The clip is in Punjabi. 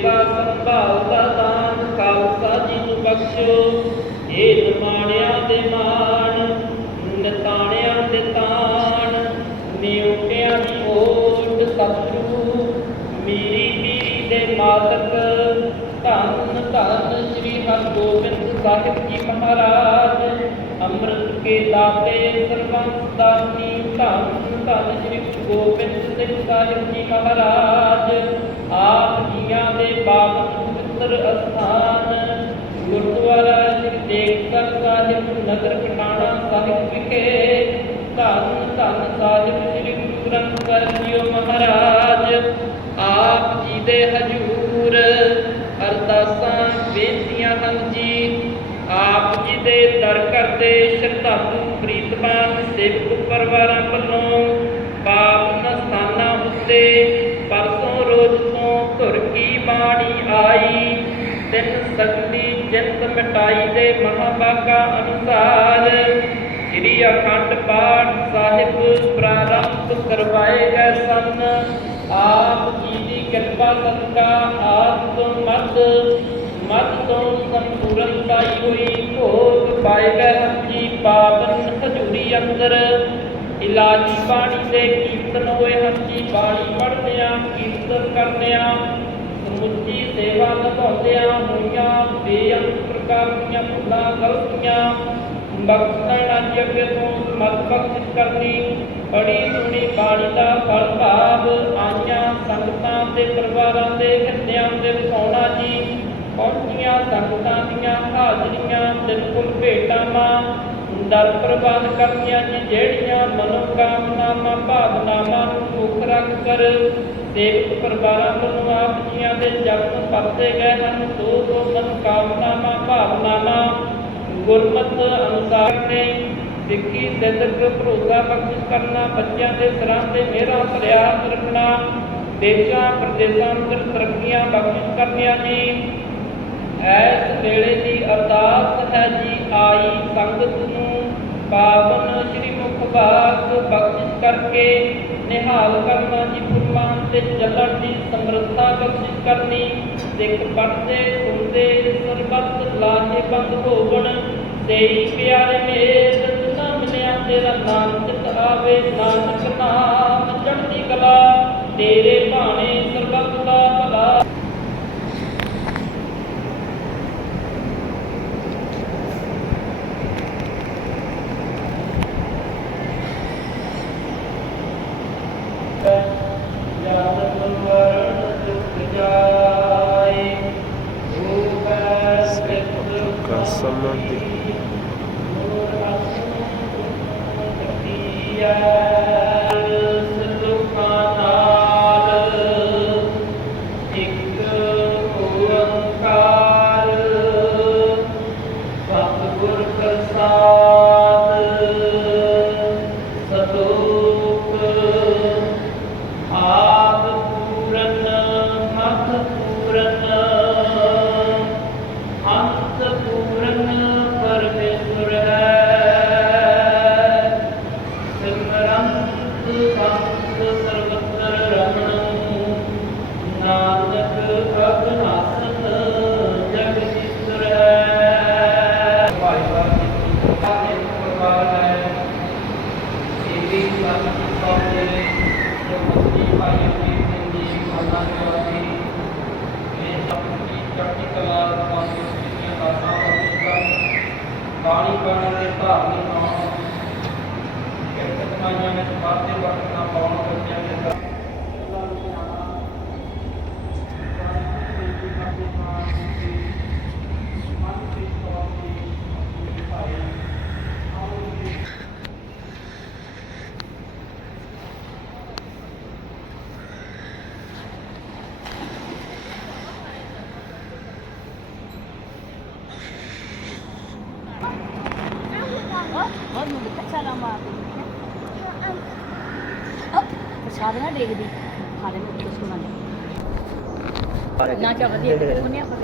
ਸੇਵਾ ਸੰਭਾਲ ਦਾ ਦਾਨ ਖਾਲਸਾ ਜੀ ਨੂੰ ਬਖਸ਼ਿਓ ਏ ਨਿਮਾਣਿਆਂ ਦੇ ਮਾਨ ਨਤਾਣਿਆਂ ਦੇ ਤਾਣ, ਨਿਉਂਟਿਆਂ ਦੀ ਓਟ ਸਤਿਗੁਰੂ, ਮੀਰੀ ਪੀਰੀ ਦੇ ਮਾਲਕ, ਧੰਨ ਧੰਨ ਸ੍ਰੀ ਹਰਗੋਬਿੰਦ ਸਾਹਿਬ ਜੀ ਮਹਾਰਾਜ, ਅੰਮ੍ਰਿਤ ਕੇ ਦਾਤੇ ਸਰਬੰਸ ਦਾਨੀ ਧੰਨ ਧੰਨ ਸ੍ਰੀ ਗੋਬਿੰਦ ਸਿੰਘ ਸਾਹਿਬ ਜੀ ਮਹਾਰਾਜ। ਆਪ ਜੀਆਂ ਦੇ ਪਾਵਨ ਪਵਿੱਤਰ ਅਸਥਾਨ, ਗੁਰਦੁਆਰਾ ਸ੍ਰੀ ਤੇਗਸਰ ਸਾਹਿਬ ਨਗਰ ਪਟਾਣਾ ਸਾਹਿਬ ਵਿਖੇ, ਧੰਨ ਧੰਨ ਸਾਹਿਬ ਸ੍ਰੀ ਗੁਰੂ ਗ੍ਰੰਥ ਸਾਹਿਬ ਜੀਓ ਮਹਾਰਾਜ। ਆਪ ਜੀ ਦੇ ਹਜੂਰ, ਅਰਦਾਸਾਂ, ਬੇਨਤੀਆਂ ਹਨ ਜੀ। ਆਪ ਜੀ ਦੇ ਦਰ ਕਰਦੇ ਸ਼ਰਧਾਲੂ, ਪ੍ਰੀਤਮਾਨ, ਸੇਵਕ ਪਰਿਵਾਰਾਂ ਵੱਲੋਂ ਪਾਵਨ ਸਥਾਨਾਂ ਉੱਤੇ ਕੀ ਆਈ, ਤਿੰਨ ਸਗਲੀ ਜਿੰਦ ਮਿਟਾਈ ਦੇ ਮਹਾਬਾਗਾ ਅਨੁਸਾਰ। ਸ੍ਰੀ ਅਖੰਡ ਪਾਠ ਸਾਹਿਬ ਪ੍ਰਾਰੰਭ ਕਰਵਾਏ ਗਏ ਸਨ। ਆਪ ਜੀ ਦੀ ਕਿਰਪਾ ਸਦਕਾ ਆਪ ਤੋਂ ਮਦ ਮਦ ਤੋਂ ਸੰਪੂਰਨ ਪਾਈ ਹੋਈ ਭੋਗ ਪਾਏ ਗਏ ਹਨ ਜੀ ਪਾਵਨ ਹਜ਼ੂਰੀ ਅੰਦਰ। ਇਲਾਜੀ ਬਾਣੀ ਦੇ ਕੀਰਤਨ ਹੋਏ ਹਨ ਜੀ, ਬਾਣੀ ਪੜ੍ਹਦੇ ਆ ਕੀਰਤਨ ਕਰਦੇ ਆ ਸਮੁੱਚੀ ਸੇਵਾ ਨਿਭਾਉਂਦਿਆਂ ਹੋਈਆਂ ਬੇਅੰਤ ਪ੍ਰਕਾਰ ਦੀਆਂ ਭੁੱਲਾਂ, ਗਲਤੀਆਂ ਬਖਸ਼ਣ ਅੱਜ ਅੱਗੇ ਤੋਂ ਮਤ ਬਖਸ਼ਿਸ਼ ਕਰਨੀ ਬੜੀ ਸੋਹਣੀ ਬਾਣੀ ਦਾ ਫਲ ਭਾਵ ਆਈਆਂ ਸੰਗਤਾਂ ਤੇ ਪਰਿਵਾਰਾਂ ਦੇ ਹਿਰਦਿਆਂ ਦੇ ਵਸਾਉਣਾ ਜੀ। ਪਹੁੰਚੀਆਂ ਸੰਗਤਾਂ ਦੀਆਂ ਹਾਜ਼ਰੀਆਂ, ਬਿਲਕੁਲ ਭੇਟਾਵਾਂ ਦਰ ਪ੍ਰਵਾਨ ਕਰਨੀਆਂ ਜੀ, ਜਿਹੜੀਆਂ ਮਨੋਕਾਮਨਾਵਾਂ, ਭਾਵਨਾਵਾਂ ਨੂੰ ਮੁੱਖ ਰੱਖ ਕਰ ਸੇਵਕ ਪਰਿਵਾਰਾਂ ਵੱਲੋਂ ਆਪ ਜੀਆਂ ਦੇ ਜਪਨ ਵਰਤੇ ਗਏ ਹਨ। ਦੋ ਦੋ ਮਨੋਕਾਮਨਾਵਾਂ ਭਾਵਨਾਵਾਂ ਗੁਰਮਤ ਅਨੁਸਾਰ ਨੇ ਸਿੱਖੀ ਸਿੱਧਕ ਭਰੋਸਾ ਬਖਸ਼ਿਸ਼ ਕਰਨਾ, ਬੱਚਿਆਂ ਦੇ ਸਿਰਾਂ ਤੇ ਮਿਹਰਾਂ ਭਰਿਆ ਰੱਖਣਾ, ਦੇਸ਼ਾਂ, ਪ੍ਰਦੇਸ਼ਾਂ ਅੰਦਰ ਤਰੱਕੀਆਂ ਬਖਸ਼ਿਸ਼ ਕਰਨੀਆਂ ਜੀ। ਐਸ ਵੇਲੇ ਦੀ ਅਰਦਾਸ ਹੈ ਜੀ, ਆਈ ਸੰਗਤ ਨੂੰ ਪਾਵਨ ਸ੍ਰੀ ਮੁਖ ਬਾਗ ਬਖਸ਼ਿਸ਼ ਕਰਕੇ ਨਿਹਾਲ ਕਰਨਾ ਜੀ ਫੁਰਮਾਨ ਤੇ ਚੱਲਣ ਦੀ ਸਮਰੱਥਾ ਬਖਸ਼ਿਸ਼ ਕਰਨੀ। ਸਿੱਖ ਪੜ੍ਹਦੇ, ਸੁਣਦੇ, ਸਰਬੱਤ ਲਾਹੇਬੰਦ ਹੋਵਣ। ਤੇਈ ਪਿਆਰੇ ਮੇਰ ਤੁਨਾ ਮਿਲਿਆ ਤੇਰਾ ਨਾਮ ਚਿਤ ਆਵੇ, ਨਾਨਕ ਨਾਮ ਚੜ੍ਹਦੀ ਕਲਾ। ਤੇਰੇ ਭਾਣੇ ਸਰਬੱਤ ਦਾ ਭਲਾ। ਸਿੱਧ the ਬਾਣੀ ਪੜ੍ਹਨ ਦੇ ਧਾਰਨੀ ਨਾਮ। ਕਿਰਤ ਕਮਾਈਆਂ ਵਿੱਚ ਵਾਧੇ ਵਰਤਣਾ ਪਾਉਣ ਬੱਚਿਆਂ ਦੇ ਅੰਦਰ ਬਹੁਤ ਮੁੰਡੇ ਅੱਛਾ ਨਾ ਮਾਰ ਪ੍ਰਸ਼ਾਦ ਨਾ ਦੇਖਦੀ। ਖਾਣੇ ਨੂੰ ਕੁਝ ਨਾ ਨਾ ਚਾ ਵਧੀਆ ਉਹਨੇ ਆਪਾਂ